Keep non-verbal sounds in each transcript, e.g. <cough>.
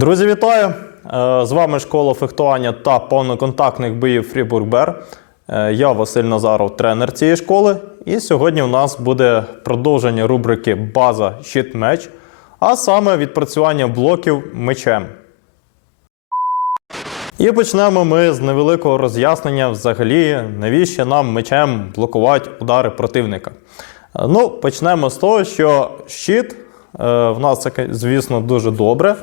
Друзі, вітаю! Е, З вами школа фехтування та повноконтактних боїв Фрібург-Бер. Е, Я Василь Назаров, тренер цієї школи. І сьогодні у нас буде продовження рубрики База щит меч, а саме відпрацювання блоків мечем. І почнемо ми з невеликого роз'яснення взагалі, навіщо нам мечем блокувати удари противника. Е, Ну, почнемо з того, що щит в нас, звісно, дуже добре.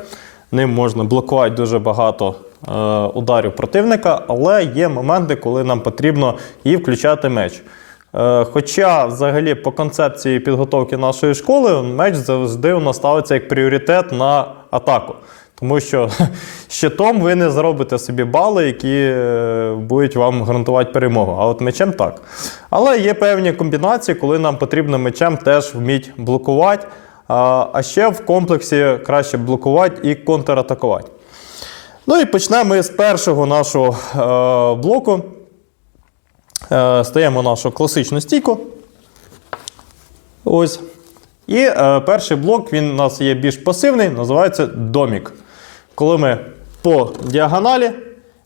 Ним можна блокувати дуже багато е, ударів противника, але є моменти, коли нам потрібно і включати меч. Е, Хоча, взагалі, по концепції підготовки нашої школи, меч завжди у нас ставиться як пріоритет на атаку. Тому що <laughs> щитом ви не заробите собі бали, які е, будуть вам гарантувати перемогу. А от мечем так. Але є певні комбінації, коли нам потрібно мечем теж вміти блокувати. А ще в комплексі краще блокувати і контратакувати. Ну і почнемо ми з першого нашого е, блоку. Е, стаємо нашу класичну стійку. Ось. І е, перший блок він у нас є більш пасивний, називається домік. Коли ми по діагоналі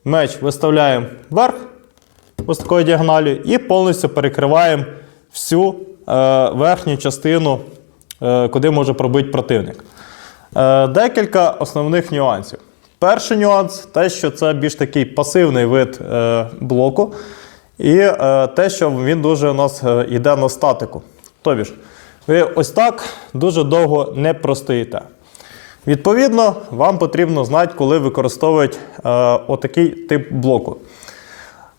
меч виставляємо вверх, ось такою діагоналю, і повністю перекриваємо всю верхню частину, куди може пробити противник. Е, декілька основних нюансів. Перший нюанс те, що це більш такий пасивний вид е, блоку, і е, те, що він дуже у нас е, йде на статику. Тобі ж, ви ось так дуже довго не простоїте. Відповідно, вам потрібно знати, коли використовують е, отакий тип блоку.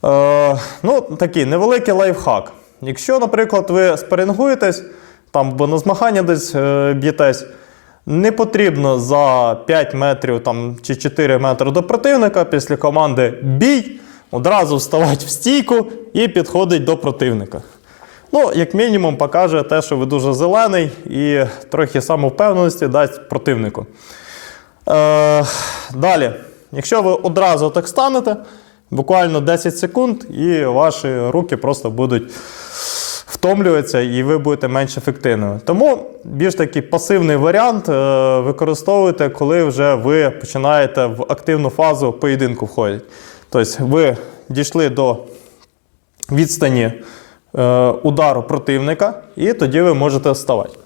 Е, ну, такий невеликий лайфхак. Якщо, наприклад, ви спарингуєтесь там або на змагання десь е, б'єтесь, не потрібно за 5 метрів там, чи 4 метри до противника після команди бій одразу вставати в стійку і підходить до противника. Ну, як мінімум, покаже те, що ви дуже зелений і трохи самовпевненості дасть противнику. Е, далі, якщо ви одразу так станете, буквально 10 секунд, і ваші руки просто будуть втомлюватися, і ви будете менш ефективними. Тому більш такий пасивний варіант е, використовуйте, коли вже ви починаєте в активну фазу поєдинку входити. Тобто ви дійшли до відстані е, удару противника, і тоді ви можете вставати.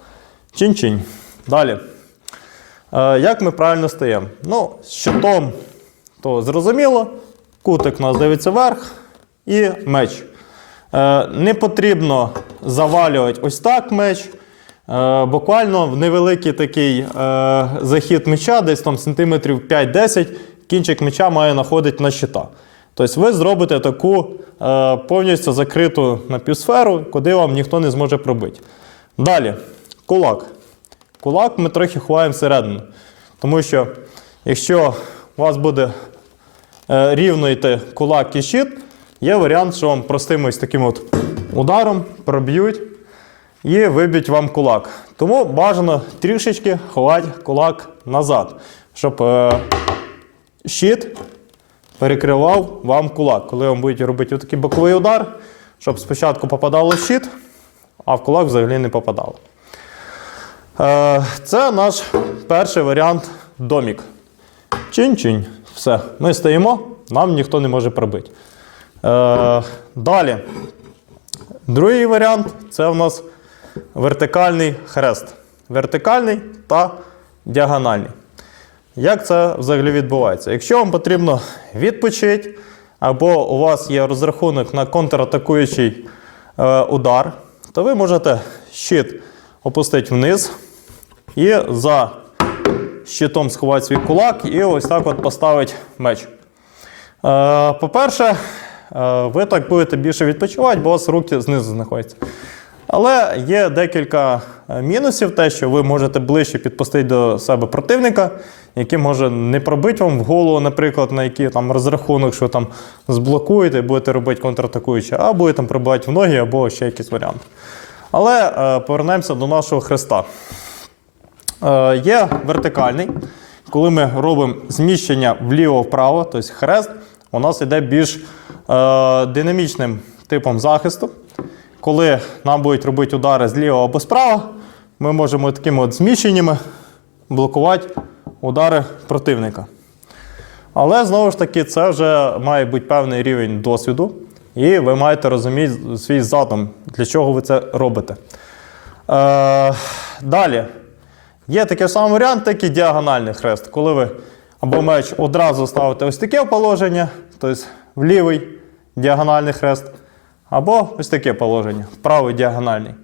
Чин-чин. Далі. Е, як ми правильно стаємо? Ну, з щитом, то зрозуміло, кутик у нас дивиться вверх і меч. Не потрібно завалювати ось так меч. Е, буквально в невеликий такий е, захід меча, десь там сантиметрів 5-10, кінчик меча має знаходити на щита. Тобто ви зробите таку е, повністю закриту напівсферу, куди вам ніхто не зможе пробити. Далі, кулак. Кулак ми трохи ховаємо всередину. Тому що якщо у вас буде рівно йти кулак і щит, є варіант, що вам простим ось таким от ударом проб'ють і виб'ють вам кулак. Тому бажано трішечки ховати кулак назад, щоб е, щит перекривав вам кулак. Коли вам будете робити такий боковий удар, щоб спочатку попадало в щит, а в кулак взагалі не попадало. Е, Це наш перший варіант домік. Чин-чин. Все. Ми стоїмо, нам ніхто не може пробити. Е, Далі. Другий варіант це у нас вертикальний хрест. Вертикальний та діагональний. Як це взагалі відбувається? Якщо вам потрібно відпочити, або у вас є розрахунок на контратакуючий е, удар, то ви можете щит опустити вниз і за щитом сховати свій кулак і ось так от поставити меч. Е, По-перше, ви так будете більше відпочивати, бо у вас руки знизу знаходяться. Але є декілька е, мінусів, те, що ви можете ближче підпустити до себе противника, який може не пробити вам в голову, наприклад, на який там розрахунок, що там зблокуєте і будете робити контратакуючи, а будете там пробивати в ноги або ще якийсь варіант. Але е, повернемося до нашого хреста. Е, є вертикальний, коли ми робимо зміщення вліво-вправо, тобто хрест, у нас йде більш е, динамічним типом захисту. Коли нам будуть робити удари зліва або справа, ми можемо такими от зміщеннями блокувати удари противника. Але знову ж таки, це вже має бути певний рівень досвіду, і ви маєте розуміти свій задум, для чого ви це робите. Е, далі. Є такий самий варіант, як і діагональний хрест, коли ви або меч одразу ставите ось таке положення, тобто в лівий діагональний хрест, або ось таке положення, в правий діагональний.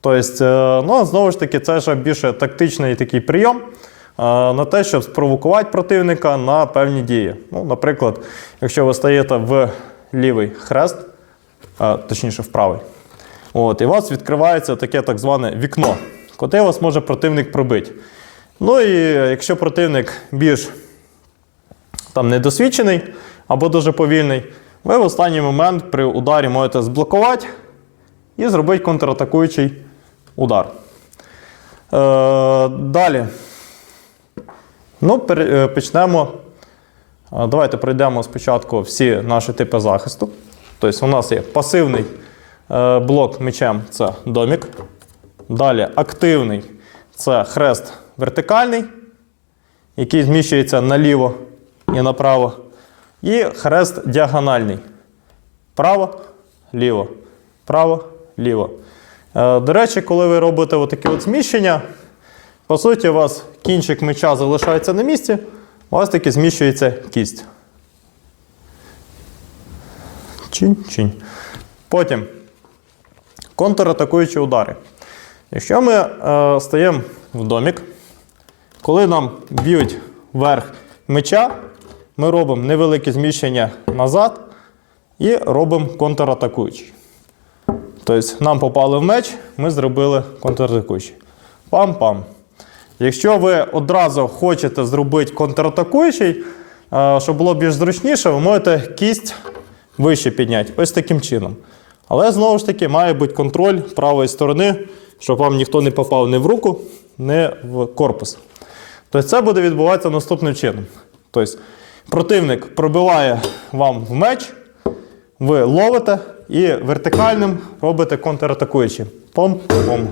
Тобто, е, ну, знову ж таки, це вже більше тактичний такий прийом е, на те, щоб спровокувати противника на певні дії. Ну, наприклад, якщо ви стаєте в лівий хрест, е, точніше в правий, от, і у вас відкривається таке так зване вікно, куди вас може противник пробити. Ну і якщо противник більш там недосвідчений або дуже повільний, ви в останній момент при ударі можете зблокувати і зробити контратакуючий удар. Е, далі. Ну, е, почнемо. Е, Давайте пройдемо спочатку всі наші типи захисту. Тобто, у нас є пасивний е, блок мечем це домік. Далі активний це хрест вертикальний, який зміщується наліво і направо. І хрест діагональний. Право, ліво, право, ліво. Е, До речі, коли ви робите отакі от зміщення, по суті, у вас кінчик меча залишається на місці, у вас таки зміщується кість. Чинь-чинь. Потім контратакуючі удари. Якщо ми е, стаємо в домік, коли нам б'ють верх меча, ми робимо невелике зміщення назад і робимо контратакуючий. Тобто нам попали в меч, ми зробили контратакуючий. Пам-пам. Якщо ви одразу хочете зробити контратакуючий, е, щоб було більш зручніше, ви можете кість вище підняти. Ось таким чином. Але знову ж таки має бути контроль правої сторони, щоб вам ніхто не попав ні в руку, ні в корпус. Тобто це буде відбуватися наступним чином. Тобто противник пробиває вам в меч, ви ловите і вертикальним робите контратакуючи. Пом-пом.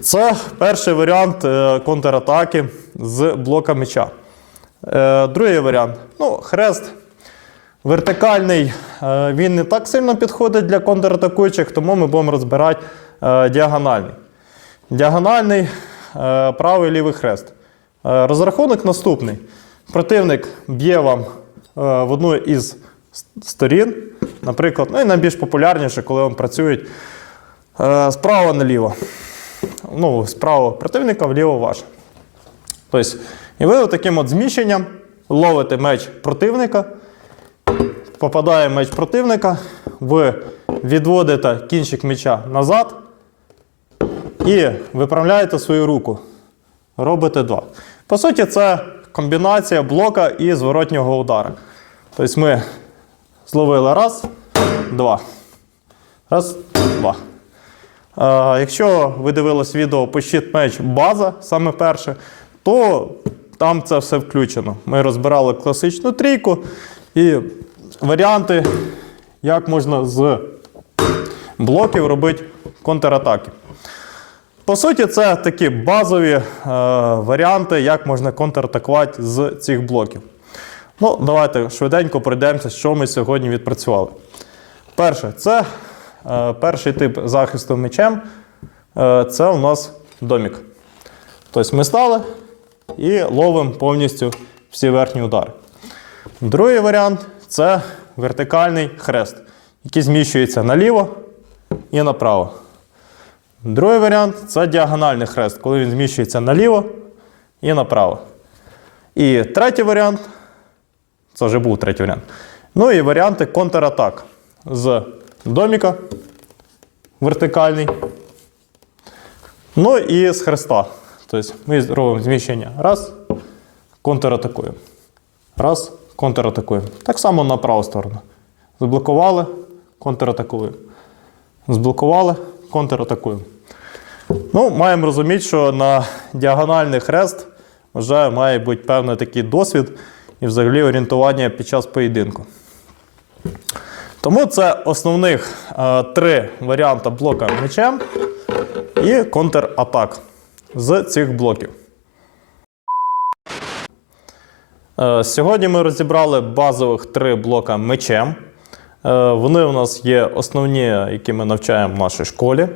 Це перший варіант е, контратаки з блока меча. Е, Другий варіант. Ну, хрест вертикальний, е, він не так сильно підходить для контратакуючих, тому ми будемо розбирати діагональний. Діагональний е, правий лівий хрест. Е, Розрахунок наступний. Противник б'є вам е, в одну із сторін. Наприклад, ну і найбільш популярніше, коли вам працюють справа наліво. Ну, справа противника, вліво ваш. Тобто, і ви таким от зміщенням ловите меч противника, попадає меч противника, ви відводите кінчик меча назад і виправляєте свою руку. Робите два. По суті, це комбінація блока і зворотнього удара. Тобто ми зловили раз, два. Раз, два. Е, Якщо ви дивились відео по щит меч база, саме перше, то там це все включено. Ми розбирали класичну трійку і варіанти, як можна з блоків робити контратаки. По суті, це такі базові е, варіанти, як можна контратакувати з цих блоків. Ну, давайте швиденько пройдемося, що ми сьогодні відпрацювали. Перше, це е, перший тип захисту мечем. Е, це у нас домік. Тобто ми стали і ловимо повністю всі верхні удари. Другий варіант це вертикальний хрест, який зміщується наліво і направо. Другий варіант це діагональний хрест, коли він зміщується наліво і направо. І третій варіант це вже був третій варіант. Ну і варіанти контратак з доміка вертикальний. Ну і з хреста. Тобто ми робимо зміщення. Раз, контратакуємо. Раз, контратакуємо. Так само на праву сторону. Заблокували, контратакуємо. Зблокували, контратакуємо. Ну, маємо розуміти, що на діагональний хрест вже має бути певний такий досвід і взагалі орієнтування під час поєдинку. Тому це основних е, три варіанти блока мечем і контратак з цих блоків. Е, Сьогодні ми розібрали базових три блока мечем. Е, Вони у нас є основні, які ми навчаємо в нашій школі. Е,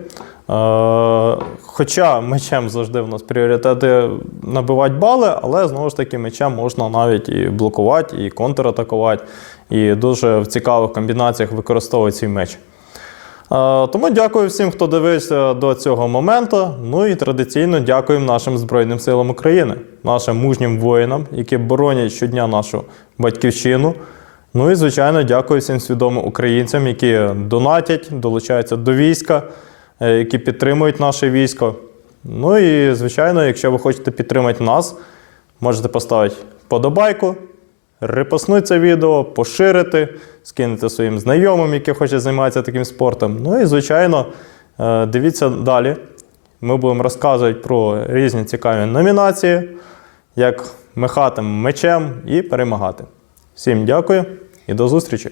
Хоча мечем завжди в нас пріоритети набивати бали, але знову ж таки мечем можна навіть і блокувати, і контратакувати, і дуже в цікавих комбінаціях використовувати цей меч. Е, Тому дякую всім, хто дивився до цього моменту. Ну і традиційно дякуємо нашим Збройним силам України, нашим мужнім воїнам, які боронять щодня нашу батьківщину. Ну і, звичайно, дякую всім свідомим українцям, які донатять, долучаються до війська, е, які підтримують наше військо. Ну і, звичайно, якщо ви хочете підтримати нас, можете поставити вподобайку, репостнути це відео, поширити, скинути своїм знайомим, які хочуть займатися таким спортом. Ну і, звичайно, е, дивіться далі. Ми будемо розказувати про різні цікаві номінації, як махати мечем і перемагати. Всім дякую і до зустрічі!